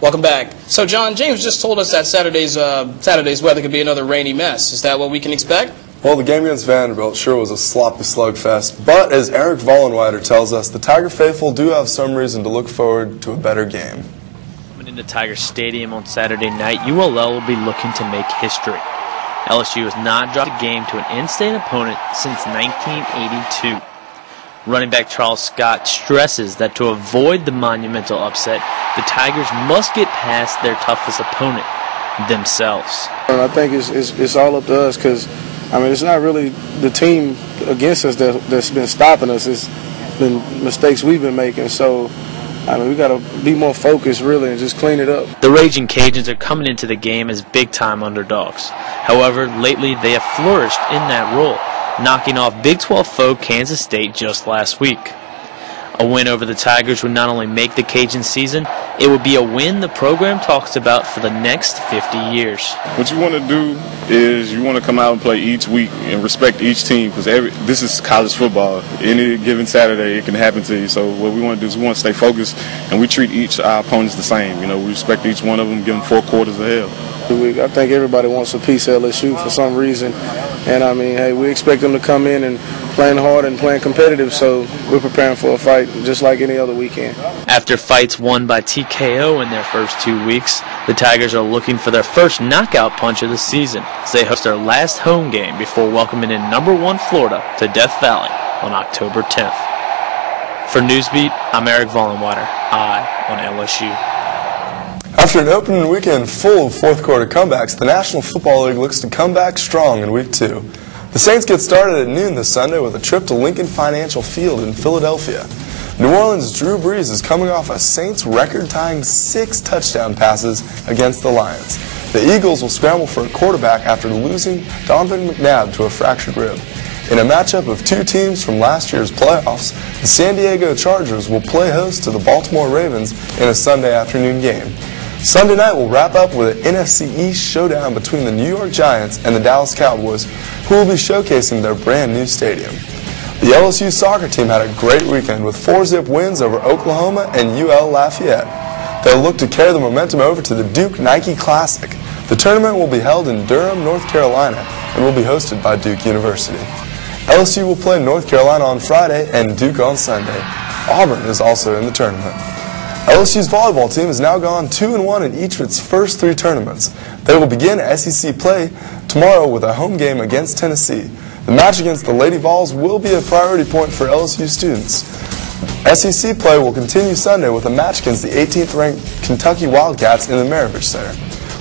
Welcome back. So, John, James just told us that Saturday's weather could be another rainy mess. Is that what we can expect? Well, the game against Vanderbilt sure was a sloppy slugfest, but as Eric Vollenweider tells us, the Tiger faithful do have some reason to look forward to a better game. Coming into Tiger Stadium on Saturday night, ULL will be looking to make history. LSU has not dropped a game to an in-state opponent since 1982. Running back Charles Scott stresses that to avoid the monumental upset, the Tigers must get past their toughest opponent, themselves. I think it's all up to us because, I mean, it's not really the team against us that's been stopping us. It's been mistakes we've been making. So, I mean, we got to be more focused, really, and just clean it up. The Raging Cajuns are coming into the game as big-time underdogs. However, lately they have flourished in that role, knocking off Big 12 foe Kansas State just last week. A win over the Tigers would not only make the Cajun season, it would be a win the program talks about for the next 50 years. What you want to do is you want to come out and play each week and respect each team, because this is college football. Any given Saturday it can happen to you. So what we want to do is we want to stay focused, and we treat our opponents the same. You know, we respect each one of them, give them 4 quarters of hell. I think everybody wants a piece of LSU for some reason. And, I mean, hey, we expect them to come in and playing hard and playing competitive, so we're preparing for a fight just like any other weekend. After fights won by TKO in their first 2 weeks, the Tigers are looking for their first knockout punch of the season as they host their last home game before welcoming in #1 Florida to Death Valley on October 10th. For Newsbeat, I'm Eric Vollenweider, Eye on LSU. After an opening weekend full of fourth-quarter comebacks, the National Football League looks to come back strong in Week 2. The Saints get started at noon this Sunday with a trip to Lincoln Financial Field in Philadelphia. New Orleans' Drew Brees is coming off a Saints record-tying 6 touchdown passes against the Lions. The Eagles will scramble for a quarterback after losing Donovan McNabb to a fractured rib. In a matchup of 2 teams from last year's playoffs, the San Diego Chargers will play host to the Baltimore Ravens in a Sunday afternoon game. Sunday night will wrap up with an NFC East showdown between the New York Giants and the Dallas Cowboys, who will be showcasing their brand new stadium. The LSU soccer team had a great weekend with 4-zip wins over Oklahoma and UL Lafayette. They'll look to carry the momentum over to the Duke Nike Classic. The tournament will be held in Durham, North Carolina, and will be hosted by Duke University. LSU will play North Carolina on Friday and Duke on Sunday. Auburn is also in the tournament. LSU's volleyball team has now gone 2-1 in each of its first 3 tournaments. They will begin SEC play tomorrow with a home game against Tennessee. The match against the Lady Vols will be a priority point for LSU students. SEC play will continue Sunday with a match against the 18th-ranked Kentucky Wildcats in the Maravich Center.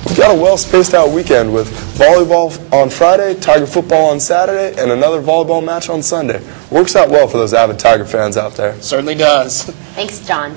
We've got a well-spaced-out weekend with volleyball on Friday, Tiger football on Saturday, and another volleyball match on Sunday. Works out well for those avid Tiger fans out there. Certainly does. Thanks, John.